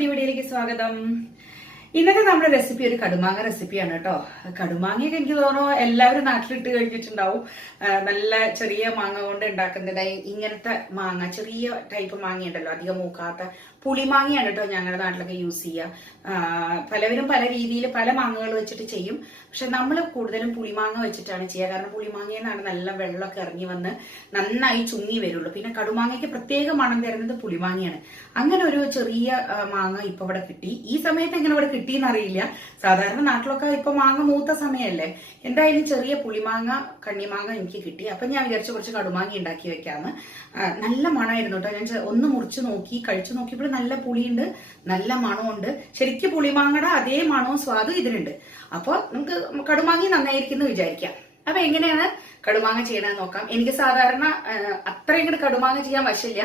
പുതിയ വീഡിയോയിലേക്ക് സ്വാഗതം. ഇന്നത്തെ നമ്മുടെ റെസിപ്പി ഒരു കടുമാങ്ങ റെസിപ്പിയാണ് കേട്ടോ. കടുമാങ്ങയൊക്കെ എനിക്ക് തോന്നുന്നു എല്ലാവരും നാട്ടിലിട്ട് കഴിഞ്ഞിട്ടുണ്ടാവും. നല്ല ചെറിയ മാങ്ങ കൊണ്ട് ഉണ്ടാക്കുന്നതായി ഇങ്ങനത്തെ മാങ്ങ ചെറിയ ടൈപ്പ് മാങ്ങ ഉണ്ടല്ലോ അധികം മൂക്കാത്ത പുളിമാങ്ങയാണ് കേട്ടോ ഞങ്ങളുടെ നാട്ടിലൊക്കെ യൂസ് ചെയ്യുക പലവരും പല രീതിയിൽ പല മാങ്ങകൾ വെച്ചിട്ട് ചെയ്യും. പക്ഷെ നമ്മൾ കൂടുതലും പുളിമാങ്ങ വെച്ചിട്ടാണ് ചെയ്യുക കാരണം പുളിമാങ്ങയിൽ നിന്നാണ് നല്ല വെള്ളമൊക്കെ ഇറങ്ങി വന്ന് നന്നായി ചുങ്ങി വരുള്ളൂ. പിന്നെ കടുമാങ്ങയ്ക്ക് പ്രത്യേക മണം തരുന്നത് പുളിമാങ്ങയാണ്. അങ്ങനെ ഒരു ചെറിയ മാങ്ങ ഇപ്പൊ ഇവിടെ കിട്ടി. ഈ സമയത്ത് എങ്ങനെ ഇവിടെ കിട്ടിയെന്ന് അറിയില്ല. സാധാരണ നാട്ടിലൊക്കെ ഇപ്പൊ മാങ്ങ മൂത്ത സമയമല്ലേ. എന്തായാലും ചെറിയ പുളിമാങ്ങ കണ്ണിമാങ്ങ എനിക്ക് കിട്ടി. അപ്പൊ ഞാൻ വിചാരിച്ചു കുറച്ച് കടുമാങ്ങ ഉണ്ടാക്കി വെക്കാന്ന്. നല്ല മണമായിരുന്നു കേട്ടോ ഞാൻ ഒന്ന് മുറിച്ച് നോക്കി കഴിച്ചു നോക്കിയപ്പോൾ നല്ല പുളിയുണ്ട് നല്ല മണമുണ്ട് ശരിക്കും പുളിമാങ്ങയുടെ അതേ മണവും സ്വാദും ഇതിനുണ്ട്. അപ്പോൾ നമുക്ക് കടുമാങ്ങി നന്നായിരിക്കും എന്ന് വിചാരിക്കാം. അപ്പൊ എങ്ങനെയാണ് കടുമാങ്ങ ചെയ്യണമെന്ന് നോക്കാം. എനിക്ക് സാധാരണ അത്രയും കൂടെ കടുമാങ്ങ ചെയ്യാൻ വശമില്ല.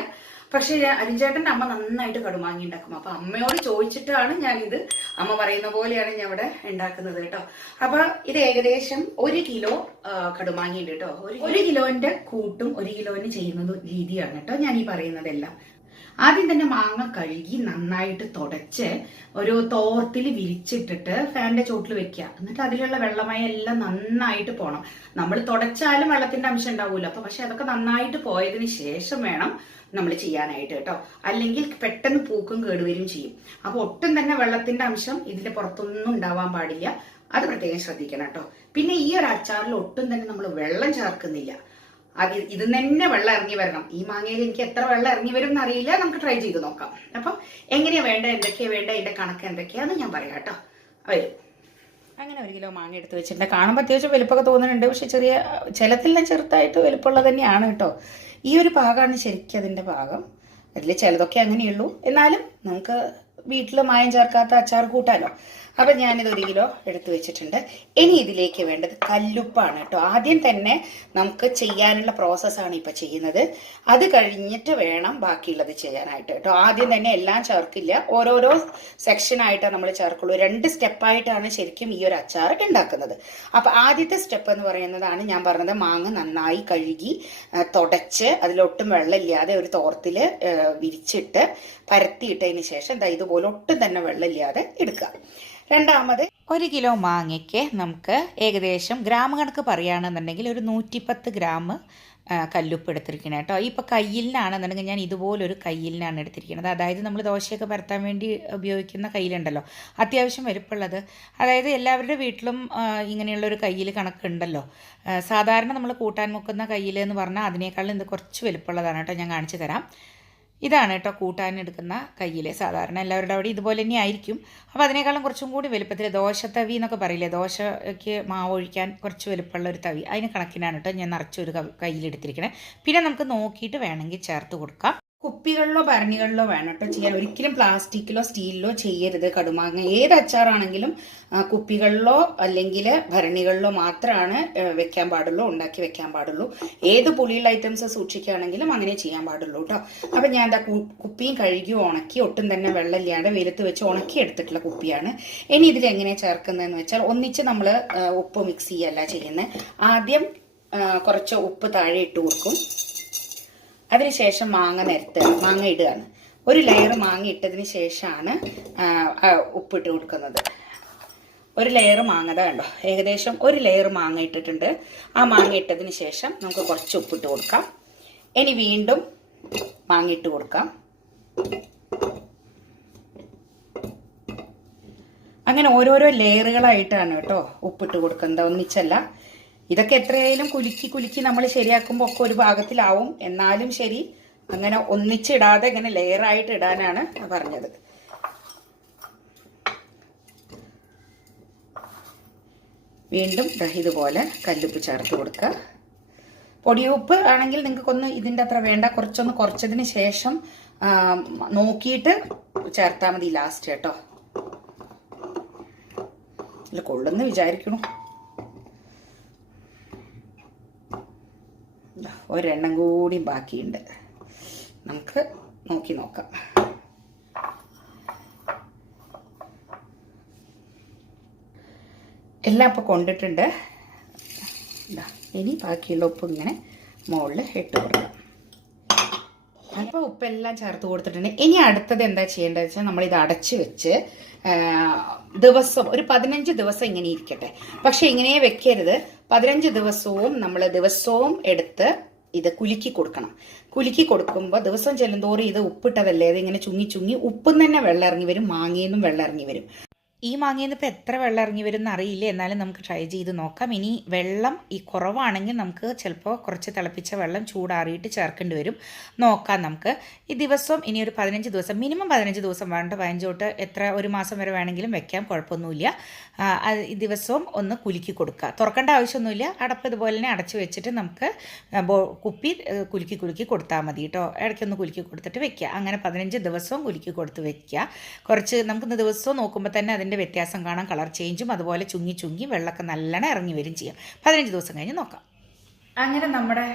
പക്ഷേ അരിഞ്ചേട്ടന്റെ അമ്മ നന്നായിട്ട് കടുമാങ്ങി ഉണ്ടാക്കും. അപ്പൊ അമ്മയോട് ചോദിച്ചിട്ടാണ് ഞാൻ ഇത് അമ്മ പറയുന്ന പോലെയാണ് ഞാൻ ഇവിടെ ഉണ്ടാക്കുന്നത് കേട്ടോ. അപ്പൊ ഇത് ഏകദേശം ഒരു കിലോ കടുമാങ്ങി ഉണ്ട് കേട്ടോ. ഒരു ഒരു കിലോന്റെ കൂട്ടും ഒരു കിലോന് ചെയ്യുന്നത് രീതിയാണ് കേട്ടോ ഞാൻ ഈ പറയുന്നതെല്ലാം. ആദ്യം തന്നെ മാങ്ങ കഴുകി നന്നായിട്ട് തുടച്ച് ഒരു തോർത്തിൽ വിരിച്ചിട്ടിട്ട് ഫാനിന്റെ ചോട്ടിൽ വെക്കുക. എന്നിട്ട് അതിലുള്ള വെള്ളമയം എല്ലാം നന്നായിട്ട് പോണം. നമ്മൾ തുടച്ചാലും വെള്ളത്തിന്റെ അംശം ഉണ്ടാവില്ല അപ്പൊ പക്ഷെ അതൊക്കെ നന്നായിട്ട് പോയതിന് ശേഷം വേണം നമ്മൾ ചെയ്യാനായിട്ട് കേട്ടോ. അല്ലെങ്കിൽ പെട്ടെന്ന് പൂക്കും കേടുവരും ചെയ്യും. അപ്പൊ ഒട്ടും തന്നെ വെള്ളത്തിന്റെ അംശം ഇതിന്റെ പുറത്തൊന്നും ഉണ്ടാവാൻ പാടില്ല. അത് പ്രത്യേകം ശ്രദ്ധിക്കണം കേട്ടോ. പിന്നെ ഈ ഒരു അച്ചാറിൽ ഒട്ടും തന്നെ നമ്മൾ വെള്ളം ചേർക്കുന്നില്ല. അത് ഇത് തന്നെ വെള്ളം ഇറങ്ങി വരണം. ഈ മാങ്ങയിൽ എനിക്ക് എത്ര വെള്ളം ഇറങ്ങി വരും എന്നറിയില്ല. നമുക്ക് ട്രൈ ചെയ്ത് നോക്കാം. അപ്പം എങ്ങനെയാ വേണ്ട എന്തൊക്കെയാ വേണ്ട അതിന്റെ കണക്ക് എന്തൊക്കെയാന്ന് ഞാൻ പറയാം കേട്ടോ. വരും. അങ്ങനെ ഒരു കിലോ മാങ്ങ എടുത്ത് വെച്ചിട്ടുണ്ട്. കാണുമ്പോൾ അത്യാവശ്യം വലുപ്പമൊക്കെ തോന്നുന്നുണ്ട്. പക്ഷെ ചെറിയ ചിലതെല്ലാം ചെറുതായിട്ട് വലുപ്പമുള്ളത് തന്നെയാണ് കേട്ടോ. ഈ ഒരു ഭാഗമാണ് ശരിക്കും അതിന്റെ ഭാഗം അതിൽ ചിലതൊക്കെ അങ്ങനെയുള്ളൂ. എന്നാലും നമുക്ക് വീട്ടിൽ മായം ചേർക്കാത്ത അച്ചാർ കൂട്ടാലോ? അപ്പൊ ഞാനിത് ഒരു കിലോ എടുത്തു വെച്ചിട്ടുണ്ട്. ഇനി ഇതിലേക്ക് വേണ്ടത് കല്ലുപ്പാണ് കേട്ടോ. ആദ്യം തന്നെ നമുക്ക് ചെയ്യാനുള്ള പ്രോസസ്സാണ് ഇപ്പൊ ചെയ്യുന്നത്. അത് കഴിഞ്ഞിട്ട് വേണം ബാക്കിയുള്ളത് ചെയ്യാനായിട്ട് കേട്ടോ. ആദ്യം തന്നെ എല്ലാം ചേർക്കില്ല. ഓരോരോ സെക്ഷനായിട്ടാണ് നമ്മൾ ചേർക്കുള്ളൂ. രണ്ട് സ്റ്റെപ്പായിട്ടാണ് ശരിക്കും ഈ ഒരു അച്ചാർ ഉണ്ടാക്കുന്നത്. അപ്പൊ ആദ്യത്തെ സ്റ്റെപ്പ് എന്ന് പറയുന്നതാണ് ഞാൻ പറഞ്ഞത് മാങ്ങ നന്നായി കഴുകി തുടച്ച് അതിലൊട്ടും വെള്ളമില്ലാതെ ഒരു തോർത്തിൽ വിരിച്ചിട്ട് പരത്തിയിട്ടതിന് ശേഷം ഇതുപോലെ ഒട്ടും തന്നെ വെള്ളമില്ലാതെ എടുക്കുക. രണ്ടാമത് ഒരു കിലോ മാങ്ങയ്ക്ക് നമുക്ക് ഏകദേശം ഗ്രാം കണക്ക് പറയുകയാണെന്നുണ്ടെങ്കിൽ ഒരു നൂറ്റിപ്പത്ത് ഗ്രാം കല്ലുപ്പ് എടുത്തിരിക്കണം കേട്ടോ. ഇപ്പോൾ കയ്യിലിനാണെന്നുണ്ടെങ്കിൽ ഞാൻ ഇതുപോലൊരു കയ്യിലിനാണ് എടുത്തിരിക്കുന്നത് അതായത് നമ്മൾ ദോശയൊക്കെ പരത്താൻ വേണ്ടി ഉപയോഗിക്കുന്ന കയ്യിലുണ്ടല്ലോ. അത്യാവശ്യം വരുപ്പുള്ളത് അതായത് എല്ലാവരുടെ വീട്ടിലും ഇങ്ങനെയുള്ള ഒരു കയ്യിൽ കണക്കുണ്ടല്ലോ. സാധാരണ നമ്മൾ കൂട്ടാൻ മുക്കുന്ന കയ്യിൽ എന്ന് പറഞ്ഞാൽ അതിനേക്കാളും ഇത് കുറച്ച് വലുപ്പമുള്ളതാണ് കേട്ടോ. ഞാൻ കാണിച്ചു തരാം. ഇതാണ് കേട്ടോ കൂട്ടാൻ എടുക്കുന്ന കയ്യിൽ സാധാരണ എല്ലാവരുടെ അവിടെ ഇതുപോലെ തന്നെ ആയിരിക്കും. അപ്പോൾ അതിനേക്കാളും കുറച്ചും കൂടി വലുപ്പത്തിൽ ദോശത്തവി എന്നൊക്കെ പറയില്ലേ? ദോശയ്ക്ക് മാവ് ഒഴിക്കാൻ കുറച്ച് വലുപ്പമുള്ള ഒരു തവി. അതിന് കണക്കിനാണ് കേട്ടോ ഞാൻ നിറച്ചൊരു കയ്യിലെടുത്തിരിക്കണേ. പിന്നെ നമുക്ക് നോക്കിയിട്ട് വേണമെങ്കിൽ ചേർത്ത് കൊടുക്കാം. കുപ്പികളിലോ ഭരണികളിലോ വേണം കേട്ടോ ചെയ്യാൻ. ഒരിക്കലും പ്ലാസ്റ്റിക്കിലോ സ്റ്റീലിലോ ചെയ്യരുത് കടുമാങ്ങ. ഏത് അച്ചാറാണെങ്കിലും കുപ്പികളിലോ അല്ലെങ്കിൽ ഭരണികളിലോ മാത്രമാണ് വെക്കാൻ പാടുള്ളൂ ഉണ്ടാക്കി വെക്കാൻ പാടുള്ളൂ. ഏത് പുളിയുള്ള ഐറ്റംസ് സൂക്ഷിക്കുകയാണെങ്കിലും അങ്ങനെ ചെയ്യാൻ പാടുള്ളൂ കേട്ടോ. അപ്പം ഞാൻ എന്താ കുപ്പിയും കഴുകി ഉണക്കി ഒട്ടും തന്നെ വെള്ളമില്ലാണ്ട് വെയിലത്ത് വെച്ച് ഉണക്കി എടുത്തിട്ടുള്ള കുപ്പിയാണ്. ഇനി ഇതിൽ എങ്ങനെ ചേർക്കുന്നതെന്ന് വെച്ചാൽ ഒന്നിച്ച് നമ്മൾ ഉപ്പ് മിക്സ് ചെയ്യല്ല ചെയ്യുന്നത്. ആദ്യം കുറച്ച് ഉപ്പ് താഴെ ഇട്ട് കൊടുക്കും. അതിനുശേഷം മാങ്ങ നിരത്ത് മാങ്ങ ഇടുകയാണ്. ഒരു ലെയർ മാങ്ങ ഇട്ടതിന് ശേഷമാണ് ഉപ്പിട്ട് കൊടുക്കുന്നത്. ഒരു ലെയർ മാങ്ങത കണ്ടോ? ഏകദേശം ഒരു ലെയർ മാങ്ങ ഇട്ടിട്ടുണ്ട്. ആ മാങ്ങ ഇട്ടതിന് ശേഷം നമുക്ക് കുറച്ച് ഉപ്പിട്ട് കൊടുക്കാം. ഇനി വീണ്ടും മാങ്ങ ഇട്ട് കൊടുക്കാം. അങ്ങനെ ഓരോരോ ലെയറുകളായിട്ടാണ് കേട്ടോ ഉപ്പിട്ട് കൊടുക്കുന്നത്. ഒന്നിച്ചല്ല. ഇതൊക്കെ എത്രയായാലും കുലുക്കി കുലുക്കി നമ്മൾ ശരിയാക്കുമ്പോൾ ഒക്കെ ഒരു ഭാഗത്തിലാവും. എന്നാലും ശരി അങ്ങനെ ഒന്നിച്ചിടാതെ ഇങ്ങനെ ലെയറായിട്ട് ഇടാനാണ് പറഞ്ഞത്. വീണ്ടും ഇതുപോലെ കല്ലുപ്പ് ചേർത്ത് കൊടുക്കുക. പൊടിയുപ്പ് ആണെങ്കിൽ നിങ്ങൾക്കൊന്ന് ഇതിന്റെ അത്ര വേണ്ട കുറച്ചൊന്ന് കുറച്ചതിന് ശേഷം നോക്കിയിട്ട് ചേർത്താൽ മതി ലാസ്റ്റ് കേട്ടോ. അല്ല കൊള്ളുന്ന് വിചാരിക്കണു. ഒരെണ്ണം കൂടി ബാക്കിയുണ്ട്. നമുക്ക് നോക്കി നോക്കാം. എല്ലാം ഇപ്പോൾ കൊണ്ടിട്ടുണ്ട്. ഇനി ബാക്കിയുള്ള ഉപ്പ് ഇങ്ങനെ മുകളിൽ ഇട്ട് കൊടുക്കാം. അപ്പോൾ ഉപ്പെല്ലാം ചേർത്ത് കൊടുത്തിട്ടുണ്ട്. ഇനി അടുത്തത് എന്താ ചെയ്യേണ്ടത് വെച്ചാൽ നമ്മളിത് അടച്ചു വെച്ച് ദിവസം ഒരു പതിനഞ്ച് ദിവസം ഇങ്ങനെ ഇരിക്കട്ടെ. പക്ഷേ ഇങ്ങനെ വെക്കരുത്. പതിനഞ്ച് ദിവസവും നമ്മൾ ദിവസവും എടുത്ത് ഇത് കുലുക്കി കൊടുക്കണം. കുലുക്കി കൊടുക്കുമ്പോൾ ദിവസം ചെല്ലുന്തോറും ഇത് ഉപ്പിട്ടതല്ലേ? ഇങ്ങനെ ചുങ്ങി ചുങ്ങി ഉപ്പും തന്നെ വെള്ളം ഇറങ്ങി വരും മാങ്ങയെന്നും വെള്ളം ഇറങ്ങി വരും. ഈ മാങ്ങയിൽ നിന്ന് ഇപ്പോൾ എത്ര വെള്ളം ഇറങ്ങി വരും എന്നറിയില്ല എന്നാലും നമുക്ക് ട്രൈ ചെയ്ത് നോക്കാം. ഇനി വെള്ളം ഈ കുറവാണെങ്കിൽ നമുക്ക് ചിലപ്പോൾ കുറച്ച് തിളപ്പിച്ച വെള്ളം ചൂടാറിയിട്ട് ചേർക്കേണ്ടി വരും. നോക്കാം നമുക്ക്. ഈ ദിവസം ഇനി ഒരു പതിനഞ്ച് ദിവസം മിനിമം പതിനഞ്ച് ദിവസം വേണ്ട. പതിനഞ്ച് തൊട്ട് എത്ര ഒരു മാസം വരെ വേണമെങ്കിലും വെക്കാം കുഴപ്പമൊന്നുമില്ല. ഈ ദിവസവും ഒന്ന് കുലുക്കി കൊടുക്കുക തുറക്കേണ്ട ആവശ്യമൊന്നുമില്ല. അടപ്പ് ഇതുപോലെ തന്നെ അടച്ച് വെച്ചിട്ട് നമുക്ക് കുപ്പി കുലുക്കി കുലുക്കി കൊടുത്താൽ മതി കേട്ടോ. ഇടയ്ക്കൊന്ന് കുലുക്കി കൊടുത്തിട്ട് വെക്കുക അങ്ങനെ പതിനഞ്ച് ദിവസവും കുലുക്കി കൊടുത്ത് വെക്കുക കുറച്ച് നമുക്ക് ദിവസവും നോക്കുമ്പോൾ തന്നെ അതിന്റെ വ്യത്യാസം കാണാം കളർ ചേഞ്ചും അതുപോലെ ചുങ്ങി ചുങ്ങി വെള്ളമൊക്കെ നല്ലോണം ഇറങ്ങി വരും ചെയ്യാം. പതിനഞ്ച് ദിവസം കഴിഞ്ഞ് നോക്കാം. അങ്ങനെ നമ്മുടെ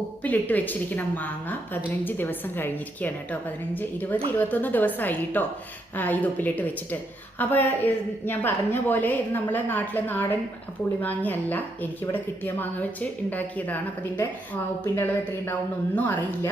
ഉപ്പിലിട്ട് വെച്ചിരിക്കുന്ന മാങ്ങ പതിനഞ്ച് ദിവസം കഴിഞ്ഞിരിക്കുകയാണ് കേട്ടോ. പതിനഞ്ച് ഇരുപത് ഇരുപത്തൊന്ന് ദിവസമായി കേട്ടോ ഇത് ഉപ്പിലിട്ട് വെച്ചിട്ട്. അപ്പോൾ ഞാൻ പറഞ്ഞ പോലെ ഇത് നമ്മളെ നാട്ടിലെ നാടൻ പുളിമാങ്ങയല്ല. എനിക്കിവിടെ കിട്ടിയ മാങ്ങ വെച്ച് ഉണ്ടാക്കിയതാണ്. അപ്പം ഇതിന്റെ ഉപ്പിന്റെ അളവ് എത്ര ഉണ്ടാവും ഒന്നും അറിയില്ല.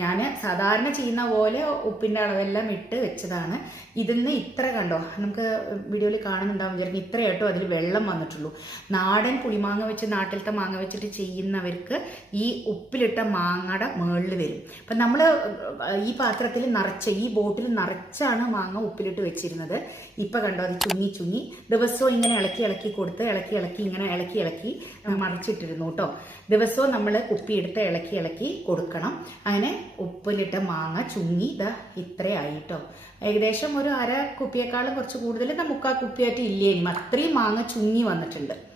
ഞാൻ സാധാരണ ചെയ്യുന്ന പോലെ ഉപ്പിന്റെ അളവെല്ലാം ഇട്ട് വെച്ചതാണ്. ഇതിന്ന് ഇത്ര കണ്ടോ? നമുക്ക് വീഡിയോയിൽ കാണുന്നുണ്ടാവും വിചാരിക്കും ഇത്ര കേട്ടോ അതിൽ വെള്ളം വന്നിട്ടുള്ളൂ. നാടൻ പുളിമാങ്ങ വെച്ച് നാട്ടിലത്തെ മാങ്ങ വെച്ചിട്ട് ചെയ്യുന്നവർക്ക് ഈ ഉപ്പിലിട്ട മാങ്ങയുടെ മേളിൽ വരും. അപ്പം നമ്മൾ ഈ പാത്രത്തിൽ നിറച്ച ഈ ബോട്ടിൽ നിറച്ചാണ് മാങ്ങ ഉപ്പിലിട്ട് വെച്ചിരുന്നത്. ഇപ്പം കണ്ടോ അത് ചുങ്ങി ചുങ്ങി. ദിവസവും ഇങ്ങനെ ഇളക്കി ഇളക്കി കൊടുത്ത് ഇളക്കി ഇളക്കി ഇങ്ങനെ ഇളക്കി ഇളക്കി. മറിച്ചിട്ടിരുന്നു കേട്ടോ ദിവസവും നമ്മൾ കുപ്പിയെടുത്ത് ഇളക്കി ഇളക്കി കൊടുക്കണം. അങ്ങനെ ഉപ്പിലിട്ട മാങ്ങ ചുങ്ങി ഇതാ ഇത്രയായി കേട്ടോ ഏകദേശം ഒരു അര കുപ്പിയേക്കാളും കുറച്ച് കൂടുതൽ ആ കുപ്പിയായിട്ട് ഇല്ലേ അത്രയും മാങ്ങ ചുങ്ങി വന്നിട്ടുണ്ട്.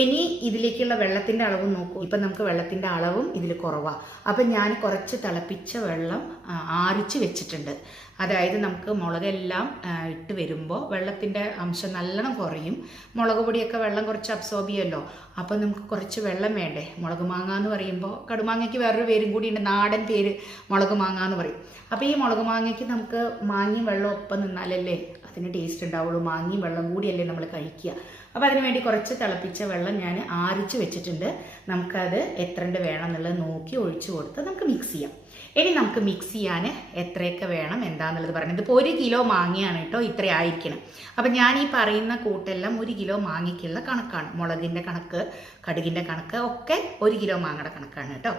ഇനി ഇതിലേക്കുള്ള വെള്ളത്തിന്റെ അളവ് നോക്കൂ. ഇപ്പം നമുക്ക് വെള്ളത്തിന്റെ അളവും ഇതിൽ കുറവാണ് അപ്പം ഞാൻ കുറച്ച് തിളപ്പിച്ച വെള്ളം ആറിച്ച് വെച്ചിട്ടുണ്ട്. അതായത് നമുക്ക് മുളകെല്ലാം ഇട്ട് വരുമ്പോൾ വെള്ളത്തിന്റെ അംശം നല്ലോണം കുറയും. മുളക് പൊടിയൊക്കെ വെള്ളം കുറച്ച് അബ്സോർബ് ചെയ്യുമല്ലോ. അപ്പം നമുക്ക് കുറച്ച് വെള്ളം വേണ്ടേ? മുളക് മാങ്ങ എന്ന് പറയുമ്പോൾ കടുമാങ്ങയ്ക്ക് വേറൊരു പേരും കൂടിയുണ്ട്. നാടൻ പേര് മുളക് മാങ്ങ എന്ന് പറയും. അപ്പോൾ ഈ മുളക് മാങ്ങയ്ക്ക് നമുക്ക് മാങ്ങയും വെള്ളം ഒപ്പം നിന്നാലല്ലേ അതിന് ടേസ്റ്റ് ഉണ്ടാവുള്ളൂ. മാങ്ങി വെള്ളം കൂടിയല്ലേ നമ്മൾ കഴിക്കുക. അപ്പോൾ അതിന് വേണ്ടി കുറച്ച് തിളപ്പിച്ച വെള്ളം ഞാൻ ആറിച്ച് വെച്ചിട്ടുണ്ട്. നമുക്കത് എത്രണ്ട് വേണം എന്നുള്ളത് നോക്കി ഒഴിച്ചു കൊടുത്ത് നമുക്ക് മിക്സ് ചെയ്യാം. ഇനി നമുക്ക് മിക്സ് ചെയ്യാൻ എത്രയൊക്കെ വേണം എന്താണെന്നുള്ളത് പറയുന്നത് ഇപ്പോൾ ഒരു കിലോ മാങ്ങയാണ് കേട്ടോ ഇത്ര ആയിരിക്കണം. അപ്പം ഞാൻ ഈ പറയുന്ന കൂട്ടെല്ലാം ഒരു കിലോ മാങ്ങയ്ക്കുള്ള കണക്കാണ്. മുളകിന്റെ കണക്ക് കടുകിന്റെ കണക്ക് ഒക്കെ ഒരു കിലോ മാങ്ങയുടെ കണക്കാണ് കേട്ടോ.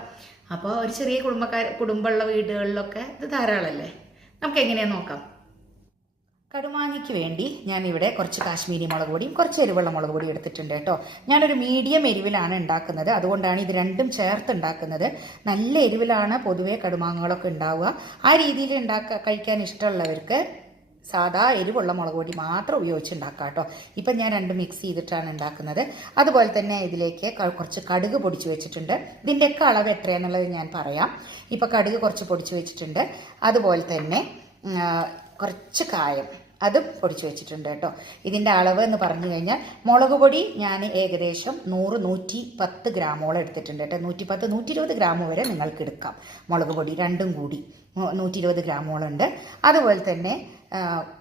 അപ്പോൾ ഒരു ചെറിയ കുടുംബക്കാർ കുടുംബമുള്ള വീടുകളിലൊക്കെ ഇത് ധാരാളമല്ലേ നമുക്ക് എങ്ങനെയാണ് നോക്കാം. കടുമാങ്ങയ്ക്ക് വേണ്ടി ഞാനിവിടെ കുറച്ച് കാശ്മീരി മുളക് പൊടിയും കുറച്ച് എരിവുള്ള മുളക് പൊടിയും എടുത്തിട്ടുണ്ട് കേട്ടോ. ഞാനൊരു മീഡിയം എരിവിലാണ് ഉണ്ടാക്കുന്നത്. അതുകൊണ്ടാണ് ഇത് രണ്ടും ചേർത്ത് ഉണ്ടാക്കുന്നത്. നല്ല എരിവിലാണ് പൊതുവേ കടുമാങ്ങകളൊക്കെ ഉണ്ടാവുക. ആ രീതിയിൽ ഉണ്ടാക്കുക കഴിക്കാൻ ഇഷ്ടമുള്ളവർക്ക് സാധാ എരിവുള്ള മുളക് പൊടി മാത്രം ഉപയോഗിച്ച് ഉണ്ടാക്കാം കേട്ടോ. ഇപ്പം ഞാൻ രണ്ട് മിക്സ് ചെയ്തിട്ടാണ് ഉണ്ടാക്കുന്നത്. അതുപോലെ തന്നെ ഇതിലേക്ക് കുറച്ച് കടുക് പൊടിച്ച് വെച്ചിട്ടുണ്ട്. ഇതിന്റെയൊക്കെ അളവ് എത്രയാണെന്നുള്ളത് ഞാൻ പറയാം. ഇപ്പം കടുക് കുറച്ച് പൊടിച്ച് വെച്ചിട്ടുണ്ട്. അതുപോലെ തന്നെ കുറച്ച് കായം. അതും പൊടിച്ച് വെച്ചിട്ടുണ്ട് കേട്ടോ. ഇതിന്റെ അളവ് എന്ന് പറഞ്ഞു കഴിഞ്ഞാൽ മുളക് പൊടി ഞാൻ ഏകദേശം നൂറ് നൂറ്റി പത്ത് ഗ്രാമോളം എടുത്തിട്ടുണ്ട് കേട്ടോ. നൂറ്റി പത്ത് നൂറ്റി ഇരുപത് ഗ്രാം വരെ നിങ്ങൾക്ക് എടുക്കാം. മുളക് പൊടി രണ്ടും കൂടി നൂറ്റി ഇരുപത് ഗ്രാമോളം ഉണ്ട്. അതുപോലെ തന്നെ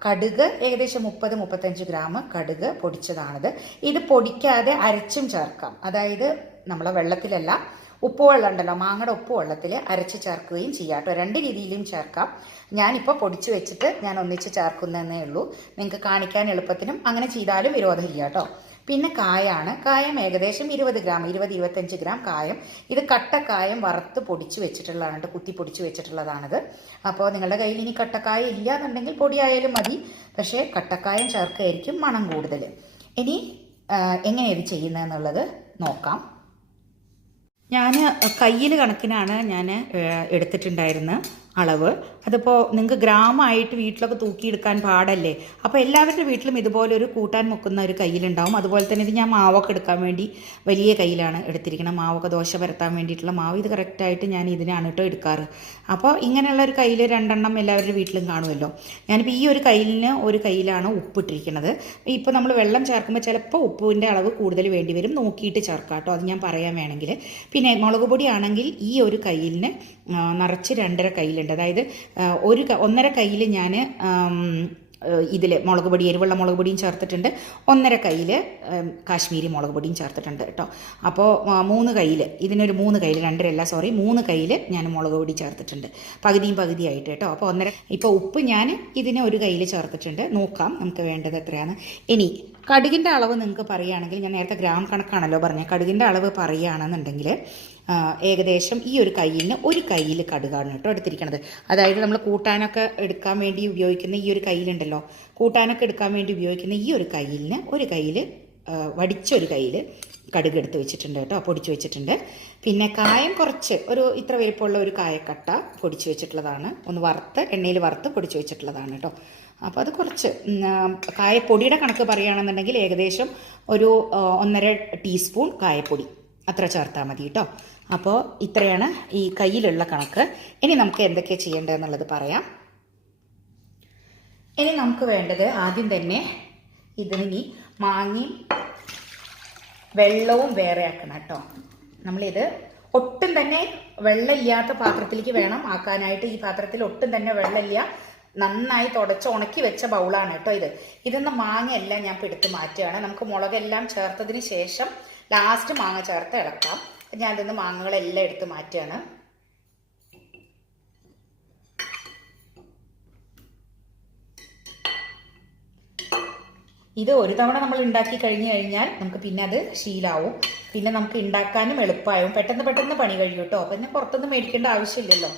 കടുക് ഏകദേശം മുപ്പത് മുപ്പത്തഞ്ച് ഗ്രാം കടുക് പൊടിച്ചതാണത്. ഇത് പൊടിക്കാതെ അരച്ചും ചേർക്കാം. അതായത് നമ്മളെ വെള്ളത്തിലല്ല ഉപ്പുവെള്ളം ഉണ്ടല്ലോ മാങ്ങയുടെ ഉപ്പുവെള്ളത്തിൽ അരച്ച് ചേർക്കുകയും ചെയ്യാം കേട്ടോ. രണ്ട് രീതിയിലും ചേർക്കാം. ഞാനിപ്പോൾ പൊടിച്ച് വെച്ചിട്ട് ഞാൻ ഒന്നിച്ച് ചേർക്കുന്നതേ ഉള്ളൂ. നിങ്ങൾക്ക് കാണിക്കാൻ എളുപ്പത്തിനും അങ്ങനെ ചെയ്താലും വിരോധമില്ല കേട്ടോ. പിന്നെ കായാണ്. കായം ഏകദേശം ഇരുപത് ഗ്രാം ഇരുപത് ഇരുപത്തഞ്ച് ഗ്രാം കായം. ഇത് കട്ടക്കായം വറുത്ത് പൊടിച്ച് വെച്ചിട്ടുള്ളതാണ് കുത്തി പൊടിച്ച് വെച്ചിട്ടുള്ളതാണിത്. അപ്പോൾ നിങ്ങളുടെ കയ്യിൽ ഇനി കട്ടക്കായ ഇല്ല എന്നുണ്ടെങ്കിൽ പൊടിയായാലും മതി. പക്ഷേ കട്ടക്കായം ചേർക്കുകയായിരിക്കും മണം കൂടുതൽ ഇനി എങ്ങനെയാണ് ഇത് ചെയ്യുന്നതെന്നുള്ളത് നോക്കാം. ഞാൻ കയ്യിൽ കണക്കിനാണ് ഞാൻ എടുത്തിട്ടുണ്ടായിരുന്നത്. അളവ്. അതിപ്പോൾ നിങ്ങൾക്ക് ഗ്രാമമായിട്ട് വീട്ടിലൊക്കെ തൂക്കിയെടുക്കാൻ പാടല്ലേ? അപ്പോൾ എല്ലാവരുടെ വീട്ടിലും ഇതുപോലെ ഒരു കൂട്ടാൻ മുക്കുന്ന ഒരു കയ്യിലുണ്ടാവും. അതുപോലെ തന്നെ ഇത് ഞാൻ മാവൊക്കെ എടുക്കാൻ വേണ്ടി വലിയ കയ്യിലാണ് എടുത്തിരിക്കുന്നത് മാവൊക്കെ ദോശ പരത്താൻ വേണ്ടിയിട്ടുള്ള മാവ്. ഇത് കറക്റ്റായിട്ട് ഞാൻ ഇതിനാണ് കേട്ടോ എടുക്കാറ്. അപ്പോൾ ഇങ്ങനെയുള്ള ഒരു കയ്യിൽ രണ്ടെണ്ണം എല്ലാവരുടെ വീട്ടിലും കാണുമല്ലോ. ഞാനിപ്പോൾ ഈ ഒരു കയ്യിലിന് ഒരു കയ്യിലാണ് ഉപ്പിട്ടിരിക്കുന്നത് ഇപ്പോൾ നമ്മൾ വെള്ളം ചേർക്കുമ്പോൾ ചിലപ്പോൾ ഉപ്പിന്റെ അളവ് കൂടുതൽ വേണ്ടി വരും. നോക്കിയിട്ട് ചേർക്കാം കേട്ടോ. അത് ഞാൻ പറയാൻ വേണമെങ്കിൽ. പിന്നെ മുളക് പൊടിയാണെങ്കിൽ ഈ ഒരു കയ്യിലിന് നിറച്ച് രണ്ടര കയ്യിലുണ്ട്. അതായത് ഒരു ഒന്നര കയ്യിൽ ഞാൻ ഇതിൽ മുളക് പൊടി എരിവുള്ള മുളക് പൊടിയും ചേർത്തിട്ടുണ്ട്. ഒന്നര കയ്യിൽ കാശ്മീരി മുളക് പൊടിയും ചേർത്തിട്ടുണ്ട് കേട്ടോ. അപ്പോൾ മൂന്ന് കയ്യിൽ ഇതിനൊരു മൂന്ന് കയ്യിൽ രണ്ടരല്ല സോറി മൂന്ന് കയ്യിൽ ഞാൻ മുളക് പൊടി ചേർത്തിട്ടുണ്ട്. പകുതിയും പകുതിയായിട്ട് കേട്ടോ. അപ്പോൾ ഒന്നര ഇപ്പോൾ ഉപ്പ് ഞാൻ ഇതിനെ ഒരു കയ്യിൽ ചേർത്തിട്ടുണ്ട്. നോക്കാം നമുക്ക് വേണ്ടത് എത്രയാണ്. ഇനി കടുകിന്റെ അളവ് നിങ്ങൾക്ക് പറയുകയാണെങ്കിൽ ഞാൻ നേരത്തെ ഗ്രാം കണക്കാണല്ലോ പറഞ്ഞത്. കടുകിന്റെ അളവ് പറയുകയാണെന്നുണ്ടെങ്കിൽ ഏകദേശം ഈ ഒരു കയ്യിന് ഒരു കയ്യിൽ കടുകാണ് കേട്ടോ എടുത്തിരിക്കുന്നത് അതായത് നമ്മൾ കൂട്ടാനൊക്കെ എടുക്കാൻ വേണ്ടി ഉപയോഗിക്കുന്ന ഈ ഒരു കയ്യിലുണ്ടല്ലോ. കൂട്ടാനൊക്കെ എടുക്കാൻ വേണ്ടി ഉപയോഗിക്കുന്ന ഈ ഒരു കയ്യിലിന് ഒരു കയ്യിൽ വടിച്ച ഒരു കയ്യിൽ കടുക് എടുത്ത് വെച്ചിട്ടുണ്ട് കേട്ടോ പൊടിച്ചു വെച്ചിട്ടുണ്ട്. പിന്നെ കായം കുറച്ച് ഒരു ഇത്ര വലിപ്പമുള്ള ഒരു കായക്കട്ട പൊടിച്ചു വെച്ചിട്ടുള്ളതാണ്. ഒന്ന് വറുത്ത് എണ്ണയിൽ വറുത്ത് പൊടിച്ചു വെച്ചിട്ടുള്ളതാണ് കേട്ടോ. അപ്പോൾ അത് കുറച്ച് കായപ്പൊടിയുടെ കണക്ക് പറയുകയാണെന്നുണ്ടെങ്കിൽ ഏകദേശം ഒരു ഒന്നര ടീസ്പൂൺ കായപ്പൊടി. അത്ര ചേർത്താൽ മതി കേട്ടോ അപ്പോൾ ഇത്രയാണ് ഈ കയ്യിലുള്ള കണക്ക്. ഇനി നമുക്ക് എന്തൊക്കെ ചെയ്യേണ്ടതെന്നുള്ളത് പറയാം. ഇനി നമുക്ക് വേണ്ടത് ആദ്യം തന്നെ ഇതിനി മാങ്ങയും വെള്ളവും വേറെ ആക്കണം കേട്ടോ നമ്മളിത് ഒട്ടും തന്നെ വെള്ളമില്ലാത്ത പാത്രത്തിലേക്ക് വേണം ആക്കാനായിട്ട്. ഈ പാത്രത്തിൽ ഒട്ടും തന്നെ വെള്ളമില്ല. നന്നായി തുടച്ച് ഉണക്കി വെച്ച ബൗളാണ് കേട്ടോ ഇത്. ഇതൊന്ന് മാങ്ങയെല്ലാം ഞാൻ പിടുത്ത് മാറ്റുകയാണ്. നമുക്ക് മുളകെല്ലാം ചേർത്തതിന് ശേഷം ലാസ്റ്റ് മാങ്ങ ചേർത്ത് ഇളക്കാം. ഞാൻ ഇതിന്ന് മാങ്ങകളെല്ലാം എടുത്ത് മാറ്റുകയാണ്. ഇത് ഒരു തവണ നമ്മൾ ഉണ്ടാക്കി കഴിഞ്ഞു കഴിഞ്ഞാൽ നമുക്ക് പിന്നെ അത് ശീലാവും. പിന്നെ നമുക്ക് ഉണ്ടാക്കാനും എളുപ്പമാവും പെട്ടെന്ന് പെട്ടെന്ന് പണി കഴിയും കേട്ടോ. പിന്നെ പുറത്തൊന്നും മേടിക്കേണ്ട ആവശ്യമില്ലല്ലോ.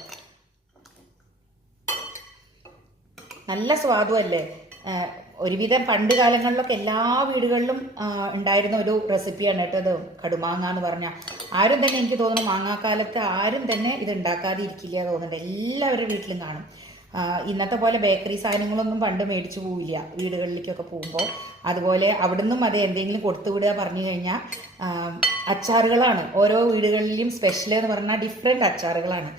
നല്ല സ്വാദും അല്ലേ? ആഹ് ഒരുവിധം പണ്ട് കാലങ്ങളിലൊക്കെ എല്ലാ വീടുകളിലും ഉണ്ടായിരുന്ന ഒരു റെസിപ്പിയാണ് കേട്ടത് കടുമാങ്ങ എന്ന് പറഞ്ഞാൽ ആരും തന്നെ എനിക്ക് തോന്നുന്നു മാങ്ങാക്കാലത്ത് ആരും തന്നെ ഇത് ഉണ്ടാക്കാതെ ഇരിക്കില്ല തോന്നുന്നുണ്ട്. എല്ലാവരുടെ വീട്ടിലും കാണും. ഇന്നത്തെ പോലെ ബേക്കറി സാധനങ്ങളൊന്നും പണ്ട് മേടിച്ചു പോവില്ല വീടുകളിലേക്കൊക്കെ പോകുമ്പോൾ അതുപോലെ അവിടുന്നും അത് എന്തെങ്കിലും കൊടുത്തു വിടുക പറഞ്ഞു കഴിഞ്ഞാൽ അച്ചാറുകളാണ്. ഓരോ വീടുകളിലും സ്പെഷ്യൽ എന്ന് പറഞ്ഞാൽ ഡിഫറെന്റ് അച്ചാറുകളാണ്.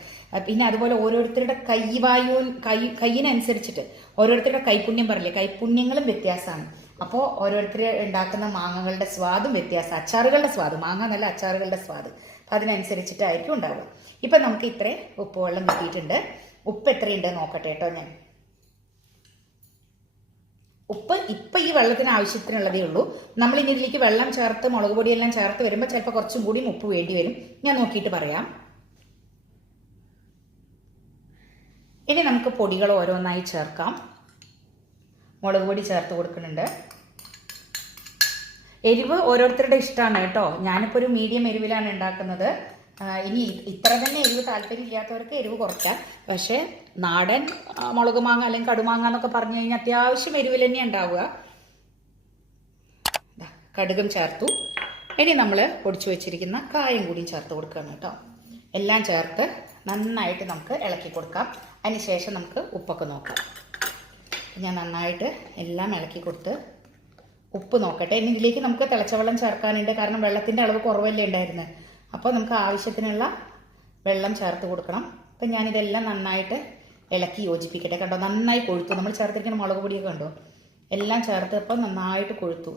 പിന്നെ അതുപോലെ ഓരോരുത്തരുടെ കൈവായു കൈ കൈയിനനുസരിച്ചിട്ട് ഓരോരുത്തരുടെ കൈപുണ്യം പറയില്ലേ? കൈപുണ്യങ്ങളും വ്യത്യാസമാണ്. അപ്പോൾ ഓരോരുത്തർ ഉണ്ടാക്കുന്ന മാങ്ങകളുടെ സ്വാദും വ്യത്യാസം. അച്ചാറുകളുടെ സ്വാദ്. മാങ്ങ നല്ല അച്ചാറുകളുടെ സ്വാദ്. അപ്പം അതിനനുസരിച്ചിട്ടായിരിക്കും ഉണ്ടാവുക. ഇപ്പം നമുക്ക് ഇത്രയും ഉപ്പ് വെള്ളം കിട്ടിയിട്ടുണ്ട്. ഉപ്പ് എത്രയുണ്ട് നോക്കട്ടെ കേട്ടോ ഞാൻ. ഉപ്പ് ഇപ്പം ഈ വെള്ളത്തിന് ആവശ്യത്തിനുള്ളതേ ഉള്ളൂ. നമ്മൾ ഇനി ഇതിലേക്ക് വെള്ളം ചേർത്ത് മുളക് പൊടിയെല്ലാം ചേർത്ത് വരുമ്പോൾ ചിലപ്പോൾ കുറച്ചും കൂടി ഉപ്പ് വേണ്ടി വരും. ഞാൻ നോക്കിയിട്ട് പറയാം. ഇനി നമുക്ക് പൊടികൾ ഓരോന്നായി ചേർക്കാം. മുളക് പൊടി ചേർത്ത് കൊടുക്കുന്നുണ്ട്. എരിവ് ഓരോരുത്തരുടെ ഇഷ്ടമാണ് കേട്ടോ. ഞാനിപ്പോൾ ഒരു മീഡിയം എരിവിലാണ് ഉണ്ടാക്കുന്നത്. ഇനി ഇത്ര തന്നെ എരിവ് താല്പര്യമില്ലാത്തവർക്ക് എരിവ് കുറയ്ക്കാം. പക്ഷേ നാടൻ മുളക് മാങ്ങ അല്ലെങ്കിൽ കടുമാങ്ങ എന്നൊക്കെ പറഞ്ഞു കഴിഞ്ഞാൽ അത്യാവശ്യം എരിവിൽ തന്നെ ഉണ്ടാവുക. കടുകും ചേർത്തു. ഇനി നമ്മൾ പൊടിച്ചു വെച്ചിരിക്കുന്ന കായം കൂടിയും ചേർത്ത് കൊടുക്കുകയാണ് കേട്ടോ. എല്ലാം ചേർത്ത് നന്നായിട്ട് നമുക്ക് ഇളക്കി കൊടുക്കാം. അതിന് ശേഷം നമുക്ക് ഉപ്പൊക്കെ നോക്കാം. ഞാൻ നന്നായിട്ട് എല്ലാം ഇളക്കി കൊടുത്ത് ഉപ്പ് നോക്കട്ടെ. ഇനി ഇതിലേക്ക് നമുക്ക് തിളച്ച വെള്ളം ചേർക്കാനുണ്ട്. കാരണം വെള്ളത്തിന്റെ അളവ് കുറവല്ലേ ഉണ്ടായിരുന്നത് അപ്പോൾ നമുക്ക് ആവശ്യത്തിനുള്ള വെള്ളം ചേർത്ത് കൊടുക്കണം. അപ്പം ഞാനിതെല്ലാം നന്നായിട്ട് ഇളക്കി യോജിപ്പിക്കട്ടെ. കണ്ടോ? നന്നായി കൊഴുത്തു. നമ്മൾ ചേർത്തിരിക്കുന്ന മുളക് പൊടിയൊക്കെ കണ്ടോ? എല്ലാം ചേർത്തപ്പോൾ നന്നായിട്ട് കൊഴുത്തു.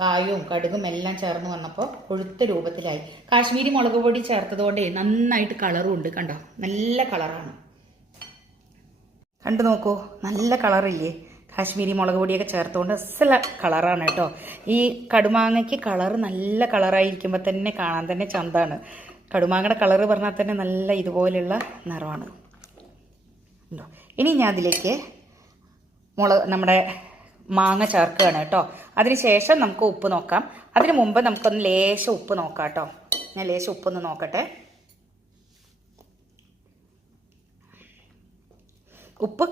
കായവും കടുകും എല്ലാം ചേർന്ന് വന്നപ്പോൾ കൊഴുത്ത രൂപത്തിലായി. കാശ്മീരി മുളക് പൊടി ചേർത്തതുകൊണ്ട് നന്നായിട്ട് കളറും ഉണ്ട് കണ്ടോ? നല്ല കളറാണ്. കണ്ടു നോക്കൂ നല്ല കളറില്ലേ കാശ്മീരി മുളക് പൊടിയൊക്കെ ചേർത്തുകൊണ്ട് അസല കളറാണ് കേട്ടോ. ഈ കടുമാങ്ങയ്ക്ക് കളറ് നല്ല കളറായിരിക്കുമ്പോൾ തന്നെ കാണാൻ തന്നെ ചന്താണ്. കടുമാങ്ങയുടെ കളറ് പറഞ്ഞാൽ തന്നെ നല്ല ഇതുപോലെയുള്ള നിറമാണ്. ഉണ്ടോ? ഇനി ഞാൻ അതിലേക്ക് മുളക് നമ്മുടെ മാങ്ങ ചേർക്കുകയാണ് കേട്ടോ. അതിനുശേഷം നമുക്ക് ഉപ്പ് നോക്കാം. അതിന് മുമ്പ് നമുക്കൊന്ന് ലേശം ഉപ്പ് നോക്കാം കേട്ടോ. ഞാൻ ലേശം ഉപ്പൊന്ന് നോക്കട്ടെ. ഉപ്പ്.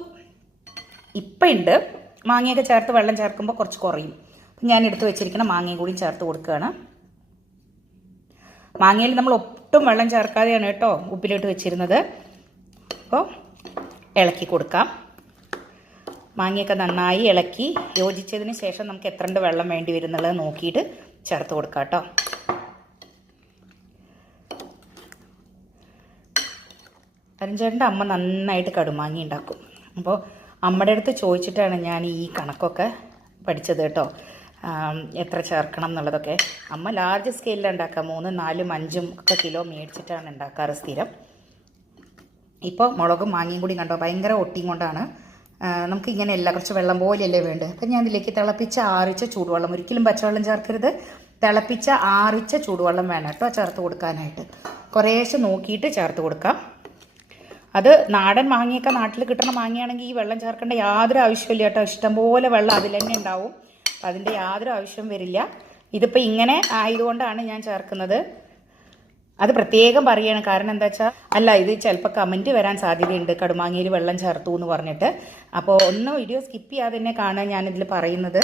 ഇപ്പം ഉണ്ട് മാങ്ങയൊക്കെ ചേർത്ത് വെള്ളം ചേർക്കുമ്പോൾ കുറച്ച് കുറയും. ഞാൻ എടുത്ത് വെച്ചിരിക്കുന്ന മാങ്ങയും കൂടി ചേർത്ത് കൊടുക്കുകയാണ്. മാങ്ങയിൽ നമ്മൾ ഒട്ടും വെള്ളം ചേർക്കാതെയാണ് കേട്ടോ ഉപ്പിലിട്ട് വെച്ചിരുന്നത്. അപ്പോൾ ഇളക്കി കൊടുക്കാം. മാങ്ങയൊക്കെ നന്നായി ഇളക്കി യോജിച്ചതിന് ശേഷം നമുക്ക് എത്രണ്ട് വെള്ളം വേണ്ടി വരുന്നുള്ളത് നോക്കിയിട്ട് ചേർത്ത് കൊടുക്കാം കേട്ടോ. അരഞ്ചേട്ടന്റെ അമ്മ നന്നായിട്ട് കടുമാങ്ങി ഉണ്ടാക്കും. അപ്പോൾ അമ്മയുടെ അടുത്ത് ചോദിച്ചിട്ടാണ് ഞാൻ ഈ കണക്കൊക്കെ പഠിച്ചത് കേട്ടോ. എത്ര ചേർക്കണം എന്നുള്ളതൊക്കെ. അമ്മ ലാർജ് സ്കെയിലിൽ ഉണ്ടാക്കുക മൂന്നും നാലും അഞ്ചും ഒക്കെ കിലോ മേടിച്ചിട്ടാണ് ഉണ്ടാക്കാറ് സ്ഥിരം. ഇപ്പോൾ മുളകും മാങ്ങയും കൂടി കണ്ടോ? ഭയങ്കര ഒട്ടിയും കൊണ്ടാണ്. നമുക്ക് ഇങ്ങനെയല്ല കുറച്ച് വെള്ളം പോലെയല്ലേ വേണ്ടത് അപ്പം ഞാൻ ഇതിലേക്ക് തിളപ്പിച്ച ആറിച്ച ചൂടുവെള്ളം ഒരിക്കലും പച്ചവെള്ളം ചേർക്കരുത്. തിളപ്പിച്ച ആറിച്ച ചൂടുവെള്ളം വേണം കേട്ടോ ചേർത്ത് കൊടുക്കാനായിട്ട്. കുറേശ്ശെ നോക്കിയിട്ട് ചേർത്ത് കൊടുക്കാം. അത് നാടൻ മാങ്ങയൊക്കെ നാട്ടിൽ കിട്ടുന്ന മാങ്ങയാണെങ്കിൽ ഈ വെള്ളം ചേർക്കേണ്ട യാതൊരു ആവശ്യമില്ല കേട്ടോ. ഇഷ്ടംപോലെ വെള്ളം അതിൽ തന്നെ ഉണ്ടാവും. അപ്പം അതിന്റെ യാതൊരു ആവശ്യവും വരില്ല. ഇതിപ്പോൾ ഇങ്ങനെ ആയതുകൊണ്ടാണ് ഞാൻ ചേർക്കുന്നത്. അത് പ്രത്യേകം പറയാണ്. കാരണം എന്താ വെച്ചാൽ അല്ല ഇത് ചിലപ്പോൾ കമന്റ് വരാൻ സാധ്യതയുണ്ട്. കടുമാങ്ങയിൽ വെള്ളം ചേർത്തു എന്ന് പറഞ്ഞിട്ട്. അപ്പോൾ ഒന്ന് വീഡിയോ സ്കിപ്പ് ചെയ്യാതെ തന്നെ കാണാൻ ഞാനിതിൽ പറയുന്നത്.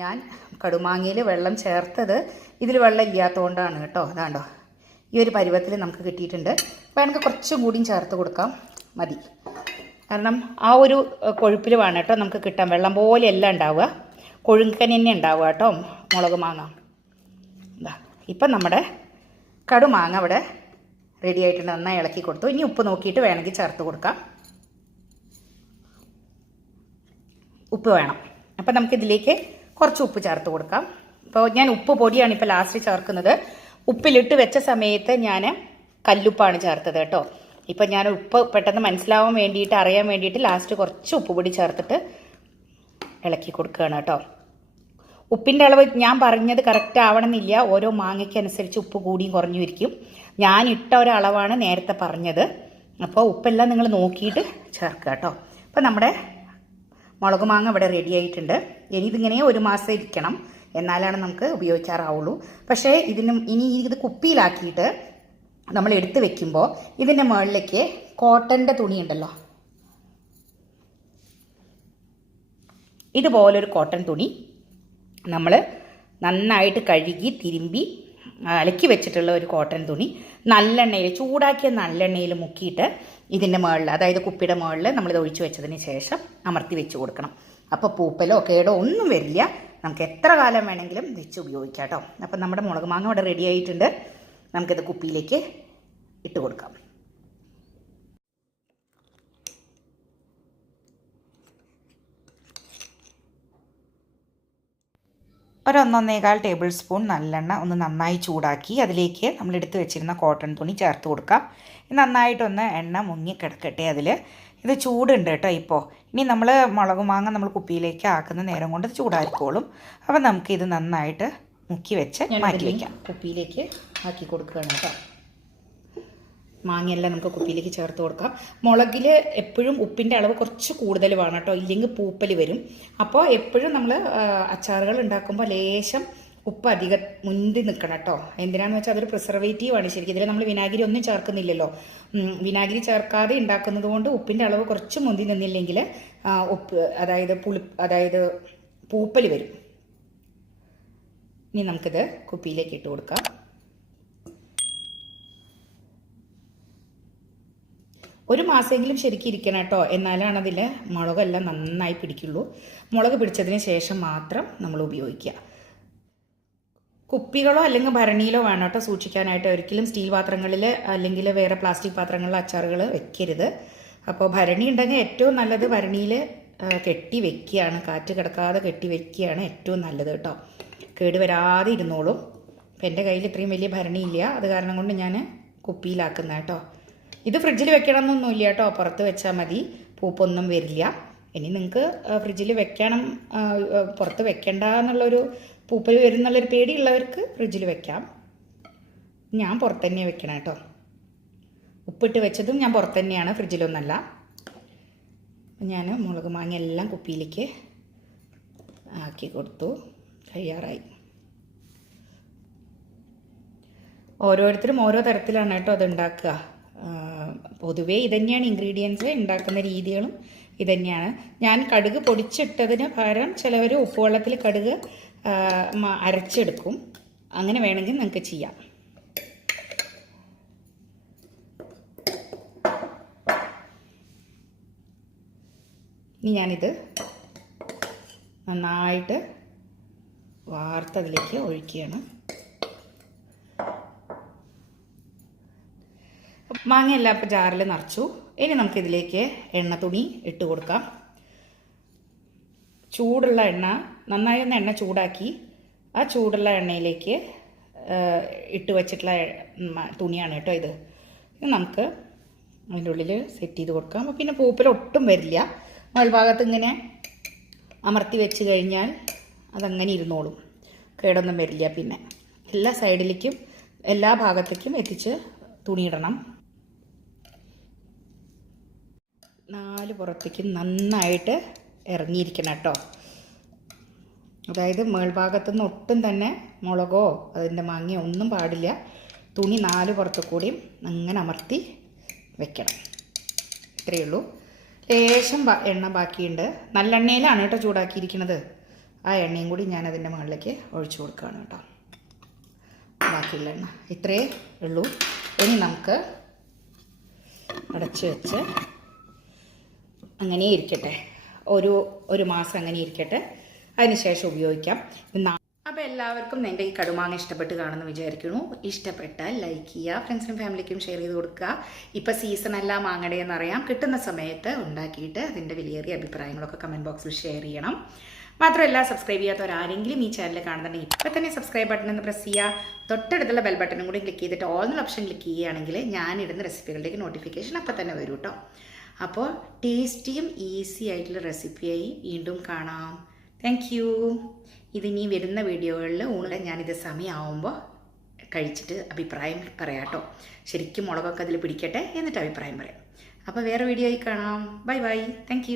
ഞാൻ കടുമാങ്ങയിൽ വെള്ളം ചേർത്തത് ഇതിൽ വെള്ളം ഇല്ലാത്തതുകൊണ്ടാണ് കേട്ടോ. അതാണ്ടോ ഈ ഒരു പരുവത്തിൽ നമുക്ക് കിട്ടിയിട്ടുണ്ട്. അപ്പോൾ നമുക്ക് കുറച്ചും കൂടിയും ചേർത്ത് കൊടുക്കാം. മതി. കാരണം ആ ഒരു കൊഴുപ്പിൽ വേണം കേട്ടോ നമുക്ക് കിട്ടാൻ. വെള്ളം പോലെ എല്ലാം ഉണ്ടാവുക. കൊഴുങ്കൻ തന്നെ ഉണ്ടാവുക കേട്ടോ മുളക് മാങ്ങ. എന്താ ഇപ്പം നമ്മുടെ കടുമാങ്ങ അവിടെ റെഡി ആയിട്ടുണ്ട്. നന്നായി ഇളക്കി കൊടുത്തു. ഇനി ഉപ്പ് നോക്കിയിട്ട് വേണമെങ്കിൽ ചേർത്ത് കൊടുക്കാം. ഉപ്പ് വേണം. അപ്പം നമുക്കിതിലേക്ക് കുറച്ച് ഉപ്പ് ചേർത്ത് കൊടുക്കാം. ഇപ്പോൾ ഞാൻ ഉപ്പ് പൊടിയാണ് ഇപ്പോൾ ലാസ്റ്റ് ചേർക്കുന്നത്. ഉപ്പിലിട്ട് വെച്ച സമയത്ത് ഞാൻ കല്ലുപ്പാണ് ചേർത്തത് കേട്ടോ. ഇപ്പം ഞാൻ ഉപ്പ് പെട്ടെന്ന് മനസ്സിലാവാൻ വേണ്ടിയിട്ട് അറിയാൻ വേണ്ടിയിട്ട് ലാസ്റ്റ് കുറച്ച് ഉപ്പ് പൊടി ചേർത്തിട്ട് ഇളക്കി കൊടുക്കുകയാണ് കേട്ടോ. ഉപ്പിന്റെ അളവ് ഞാൻ പറഞ്ഞത് കറക്റ്റ് ആവണമെന്നില്ല. ഓരോ മാങ്ങയ്ക്ക് അനുസരിച്ച് ഉപ്പ് കൂടിയും കുറഞ്ഞും ഇരിക്കും ഞാൻ ഇട്ട ഒരളവാണ് നേരത്തെ പറഞ്ഞത്. അപ്പോൾ ഉപ്പെല്ലാം നിങ്ങൾ നോക്കിയിട്ട് ചേർക്കുക കേട്ടോ. അപ്പോൾ നമ്മുടെ മുളക് മാങ്ങ ഇവിടെ റെഡി ആയിട്ടുണ്ട്. ഇനി ഇതിങ്ങനെ ഒരു മാസം ഇരിക്കണം. എന്നാലാണ് നമുക്ക് ഉപയോഗിക്കാറാവുള്ളൂ. പക്ഷേ ഇതിനും ഇനി ഇത് കുപ്പിയിലാക്കിയിട്ട് നമ്മൾ എടുത്ത് വെക്കുമ്പോൾ ഇതിന്റെ മുകളിലേക്ക് കോട്ടന്റെ തുണിയുണ്ടല്ലോ ഇതുപോലൊരു കോട്ടൺ തുണി നമ്മൾ നന്നായിട്ട് കഴുകി തിരുമ്പി അലക്കി വെച്ചിട്ടുള്ള ഒരു കോട്ടൺ തുണി നല്ലെണ്ണയിൽ ചൂടാക്കിയ നല്ലെണ്ണയിൽ മുക്കിയിട്ട് ഇതിന്റെ മുകളിൽ അതായത് കുപ്പിയുടെ മുകളിൽ നമ്മളിത് ഒഴിച്ചു വെച്ചതിന് ശേഷം അമർത്തി വെച്ച് കൊടുക്കണം. അപ്പോൾ പൂപ്പലോ കേടോ ഒന്നും വരില്ല. നമുക്ക് എത്ര കാലം വേണമെങ്കിലും വെച്ച് ഉപയോഗിക്കാം കേട്ടോ. അപ്പം നമ്മുടെ മുളക് മാങ്ങ ഇവിടെ റെഡി ആയിട്ടുണ്ട്. നമുക്കിത് കുപ്പിയിലേക്ക് ഇട്ട് കൊടുക്കാം. ഒരൊന്നൊന്നേകാൽ ടേബിൾ സ്പൂൺ നല്ലെണ്ണ ഒന്ന് നന്നായി ചൂടാക്കി അതിലേക്ക് നമ്മൾ എടുത്തു വെച്ചിരുന്ന കോട്ടൺ തുണി ചേർത്ത് കൊടുക്കാം. നന്നായിട്ടൊന്ന് എണ്ണ മുങ്ങി കിടക്കട്ടെ അതിൽ ഇത് ചൂടുണ്ട് കേട്ടോ ഇപ്പോൾ ഇനി നമ്മൾ മുളക് മാങ്ങ നമ്മൾ കുപ്പിയിലേക്ക് ആക്കുന്ന നേരം കൊണ്ട് ചൂടായിക്കോളും അപ്പോൾ ഇത് നന്നായിട്ട് മുക്കി വെച്ച് മാറ്റി വയ്ക്കാം കുപ്പിയിലേക്ക് ആക്കി കൊടുക്കുകയാണ് കേട്ടോ. മാങ്ങയെല്ലാം നമുക്ക് കുപ്പിയിലേക്ക് ചേർത്ത് കൊടുക്കാം. മുളകിൽ എപ്പോഴും ഉപ്പിന്റെ അളവ് കുറച്ച് കൂടുതൽ വേണം കേട്ടോ. ഇല്ലെങ്കിൽ പൂപ്പൽ വരും. അപ്പോൾ എപ്പോഴും നമ്മൾ അച്ചാറുകൾ ഉണ്ടാക്കുമ്പോൾ ലേശം ഉപ്പ് അധികം മുന്തി നിൽക്കണം കേട്ടോ. എന്തിനാണെന്ന് വെച്ചാൽ അതൊരു പ്രിസർവേറ്റീവ് ആണ് ശരിക്കും. ഇതിൽ നമ്മൾ വിനാഗിരി ഒന്നും ചേർക്കുന്നില്ലല്ലോ. വിനാഗിരി ചേർക്കാതെ ഉണ്ടാക്കുന്നത് കൊണ്ട് ഉപ്പിന്റെ അളവ് കുറച്ച് മുന്തി നിന്നില്ലെങ്കിൽ ഉപ്പ് അതായത് പുളി അതായത് പൂപ്പൽ വരും. ഇനി നമുക്കിത് കുപ്പിയിലേക്ക് ഇട്ട് കൊടുക്കാം. ഒരു മാസമെങ്കിലും ശരിക്കും ഇരിക്കണം കേട്ടോ. എന്നാലാണ് അതിൽ മുളകെല്ലാം നന്നായി പിടിക്കുള്ളൂ. മുളക് പിടിച്ചതിന് ശേഷം മാത്രം നമ്മൾ ഉപയോഗിക്കുക. കുപ്പികളോ അല്ലെങ്കിൽ ഭരണിയിലോ വേണം കേട്ടോ സൂക്ഷിക്കാനായിട്ട്. ഒരിക്കലും സ്റ്റീൽ പാത്രങ്ങളിൽ അല്ലെങ്കിൽ വേറെ പ്ലാസ്റ്റിക് പാത്രങ്ങളിൽ അച്ചാറുകൾ വെക്കരുത്. അപ്പോൾ ഭരണി ഉണ്ടെങ്കിൽ ഏറ്റവും നല്ലത് ഭരണിയിൽ കെട്ടി വെക്കുകയാണ്. കാറ്റ് കിടക്കാതെ കെട്ടി വെക്കുകയാണ് ഏറ്റവും നല്ലത് കേട്ടോ. കേട് വരാതെ ഇരുന്നോളും. അപ്പം എന്റെ കയ്യിൽ ഇത്രയും വലിയ ഭരണിയില്ല അത് കാരണം കൊണ്ട് ഞാൻ കുപ്പിയിലാക്കുന്ന കേട്ടോ. ഇത് ഫ്രിഡ്ജിൽ വെക്കണം എന്നൊന്നുമില്ല കേട്ടോ. പുറത്ത് വെച്ചാൽ മതി. പൂപ്പൊന്നും വരില്ല. ഇനി നിങ്ങൾക്ക് ഫ്രിഡ്ജിൽ വെക്കണം പുറത്ത് വെക്കണ്ട എന്നുള്ളൊരു പൂപ്പൽ വരുന്നുള്ളൊരു പേടിയുള്ളവർക്ക് ഫ്രിഡ്ജിൽ വെക്കാം. ഞാൻ പുറത്ത് തന്നെ വെക്കണം കേട്ടോ ഉപ്പിട്ട് വെച്ചതും ഞാൻ പുറത്ത് തന്നെയാണ് ഫ്രിഡ്ജിലൊന്നല്ല. ഞാൻ മുളക് മാങ്ങ എല്ലാം കുപ്പിയിലേക്ക് ആക്കി കൊടുത്തു. കഴിയാറായി ഓരോരുത്തരും ഓരോ തരത്തിലാണ് കേട്ടോ അത് ഉണ്ടാക്കുക. പൊതുവേ ഇതന്നെയാണ് ഇൻഗ്രീഡിയൻസ് ഉണ്ടാക്കുന്ന രീതികളും ഇതന്നെയാണ്. ഞാൻ കടുക് പൊടിച്ചിട്ടതിന് പകരം ചിലവർ ഉപ്പുവെള്ളത്തിൽ കടുക് അരച്ചെടുക്കും. അങ്ങനെ വേണമെങ്കിൽ നിങ്ങൾക്ക് ചെയ്യാം. ഇനി ഞാനിത് നന്നായിട്ട് വാർത്തതിലേക്ക് ഒഴിക്കുകയാണ്. മാങ്ങയെല്ലാം ഇപ്പോൾ ജാറിൽ നിറച്ചു. ഇനി നമുക്കിതിലേക്ക് എണ്ണ തുണി ഇട്ട് കൊടുക്കാം. ചൂടുള്ള എണ്ണ നന്നായി ഒന്ന് എണ്ണ ചൂടാക്കി ആ ചൂടുള്ള എണ്ണയിലേക്ക് ഇട്ട് വെച്ചിട്ടുള്ള തുണിയാണ് കേട്ടോ ഇത്. ഇത് നമുക്ക് അതിന്റെ ഉള്ളിൽ സെറ്റ് ചെയ്ത് കൊടുക്കാം. അപ്പോൾ പിന്നെ പൂപ്പൽ ഒട്ടും വരില്ല. മേൽഭാഗത്ത് ഇങ്ങനെ അമർത്തി വെച്ച് കഴിഞ്ഞാൽ അതങ്ങനെ ഇരുന്നോളും. കേടൊന്നും വരില്ല പിന്നെ. എല്ലാ സൈഡിലേക്കും എല്ലാ ഭാഗത്തേക്കും എത്തിച്ച് തുണിയിടണം നാല് പുറത്തേക്കും നന്നായിട്ട് ഇറങ്ങിയിരിക്കണം കേട്ടോ അതായത് മേൾഭാഗത്തുനിന്ന് ഒട്ടും തന്നെ മുളകോ അതിന്റെ മാങ്ങയോ ഒന്നും പാടില്ല. തുണി നാല് പുറത്തു കൂടിയും അങ്ങനെ അമർത്തി വെക്കണം. ഇത്രയേ ഉള്ളൂ. ലേശം എണ്ണ ബാക്കിയുണ്ട്. നല്ലെണ്ണയിലാണ് കേട്ടോ ചൂടാക്കിയിരിക്കുന്നത് ആ എണ്ണയും കൂടി ഞാൻ അതിന്റെ മുകളിലേക്ക് ഒഴിച്ചു കൊടുക്കുകയാണ് കേട്ടോ. ബാക്കിയുള്ള എണ്ണ. ഇത്രയേ ഉള്ളൂ. ഇനി നമുക്ക് അടച്ചു വെച്ച് അങ്ങനെ ഇരിക്കട്ടെ ഒരു ഒരു മാസം അങ്ങനെ ഇരിക്കട്ടെ. അതിനുശേഷം ഉപയോഗിക്കാം. അപ്പോൾ എല്ലാവർക്കും എന്റെ ഈ കടുമാങ്ങ ഇഷ്ടപ്പെട്ട് കാണുമെന്ന് വിചാരിക്കുന്നു. ഇഷ്ടപ്പെട്ടാൽ ലൈക്ക് ചെയ്യുക ഫ്രണ്ട്സിനും ഫാമിലിക്കും ഷെയർ ചെയ്ത് കൊടുക്കുക. ഇപ്പോൾ സീസൺ അല്ല മാങ്ങടയെന്ന് എന്നറിയാം. കിട്ടുന്ന സമയത്ത് ഉണ്ടാക്കിയിട്ട് അതിന്റെ വിലയേറിയ അഭിപ്രായങ്ങളൊക്കെ കമന്റ് ബോക്സിൽ ഷെയർ ചെയ്യണം. മാത്രമല്ല സബ്സ്ക്രൈബ് ചെയ്യാത്തവരാരെങ്കിലും ഈ ചാനൽ കാണുന്നുണ്ടെങ്കിൽ ഇപ്പം തന്നെ സബ്സ്ക്രൈബ് ബട്ടൺ ഒന്ന് പ്രസ് ചെയ്യുക. തൊട്ടടുത്തുള്ള ബെൽ ബട്ടണും കൂടി ക്ലിക്ക് ചെയ്തിട്ട് ഓൾ ഓപ്ഷൻ ക്ലിക്ക് ചെയ്യുകയാണെങ്കിൽ ഞാൻ ഇടുന്ന റെസിപ്പികളുടെയൊക്കെ നോട്ടിഫിക്കേഷൻ അപ്പം തന്നെ വരും കേട്ടോ അപ്പോൾ ടേസ്റ്റിയും ഈസി ആയിട്ടുള്ള റെസിപ്പിയായി വീണ്ടും കാണാം. താങ്ക് യു ഇതിനി വരുന്ന വീഡിയോകളിൽ ഊണിൽ ഞാനിത് സമയമാവുമ്പോൾ കഴിച്ചിട്ട് അഭിപ്രായം പറയാം കേട്ടോ. ശരിക്കും മുളകൊക്കെ അതിൽ പിടിക്കട്ടെ എന്നിട്ട് അഭിപ്രായം പറയാം. അപ്പോൾ വേറെ വീഡിയോയിൽ കാണാം. Bye bye thank